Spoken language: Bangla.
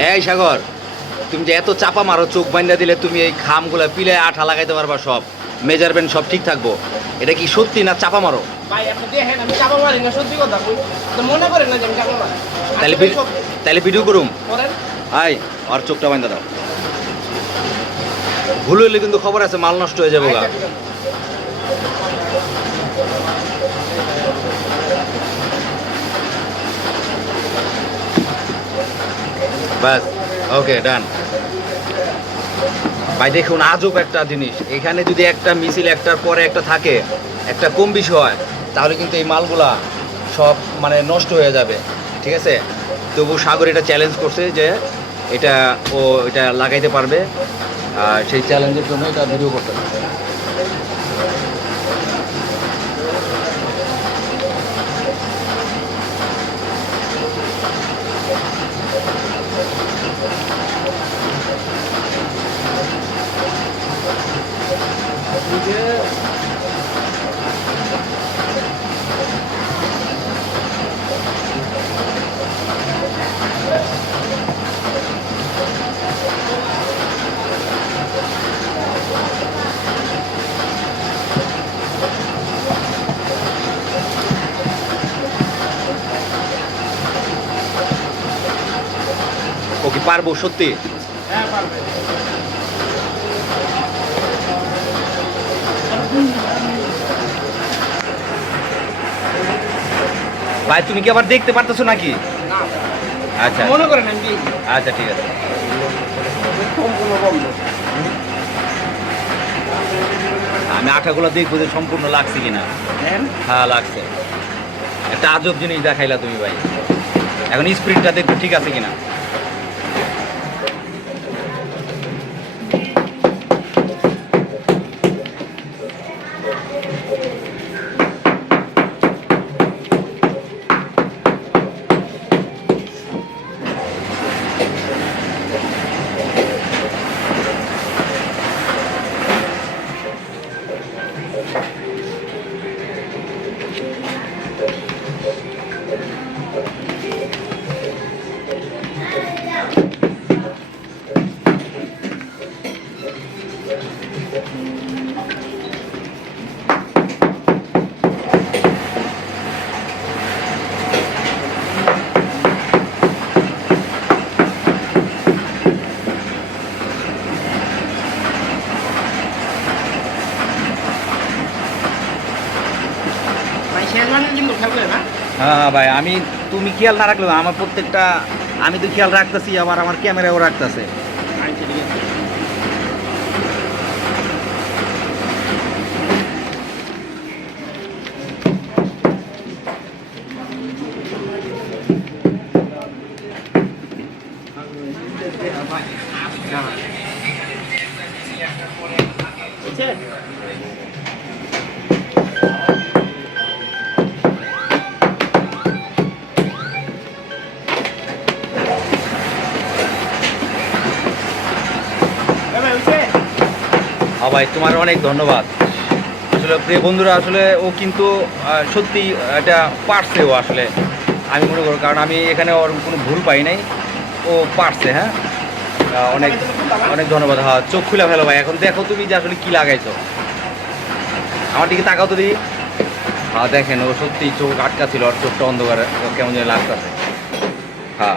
এই সাগর, তুমি যে এত চাপা মারো, চোখ বান্ধা দিলে তুমি এই খামগুলা পিলে আঠা লাগাইতে পারবা, সব মেজারমেন্ট সব ঠিক থাকবো। এটা কি সত্যি না চাপা মারো? ভাই আপনি দেখেন আমি চাপা মারি না, সত্যি কথা কই। তো মনে করেন না যে আমি চাপা মারি। তাহলে তাহলে ভিডিও করুম। করেন। আয় আর চোখটা বান্ধা দাও। ভুল হইলে কিন্তু খবর আছে, মাল নষ্ট হয়ে যাবো গা। বাস, ওকে ডান। ভাই দেখুন, আজব একটা জিনিস, এখানে যদি একটা মিছিল একটার পরে একটা থাকে, একটা কম বেশি হয়, তাহলে কিন্তু এই মালগুলা সব মানে নষ্ট হয়ে যাবে। ঠিক আছে, তবু সাগর এটা চ্যালেঞ্জ করছে যে এটা লাগাইতে পারবে, আর সেই চ্যালেঞ্জের জন্য এটা ভিডিও করতে হবে। ও কি পারবো সত্যি? হ্যাঁ পারবে। ভাই তুমি কি আবার দেখতে পারতেছো নাকি? না আচ্ছা মনে করেন আমি দেখি। আচ্ছা ঠিক আছে। সম্পূর্ণ বন্ধ। আমি আঠাগুলো দেখবো যে সম্পূর্ণ লাগছে কিনা। দেন হ্যাঁ লাগছে। একটা আজব জিনিস দেখাইলা তুমি ভাই। এখন স্পিডটা দেখবো ঠিক আছে কিনা। ভাই শেষ মানে কিন্তু খেলবে না। হ্যাঁ হ্যাঁ ভাই, তুমি খেয়াল না রাখলে আমার প্রত্যেকটা আমি তো খেয়াল রাখতেছি, আবার আমার ক্যামেরাও রাখতেছে। আচ্ছা ঠিক আছে। বুঝছেন? হ্যাঁ ভাই, তোমার অনেক ধন্যবাদ। আসলে প্রিয় বন্ধুরা, আসলে ও কিন্তু সত্যি এটা পারছে। ও আসলে আমি মনে করো, কারণ আমি এখানে ওর কোনো ভুল পাই নাই, ও পারছে। হ্যাঁ অনেক অনেক ধন্যবাদ। হ্যাঁ চোখ খুলে ফেলো ভাই, এখন দেখো তুমি যে আসলে কী লাগাইছো। আমার দিকে তাকাও তো দিই। হ্যাঁ দেখেন, ও সত্যি চোখ আটকা ছিল, ওর চোখটা অন্ধকারে কেমন যেন লাগতেছে। হ্যাঁ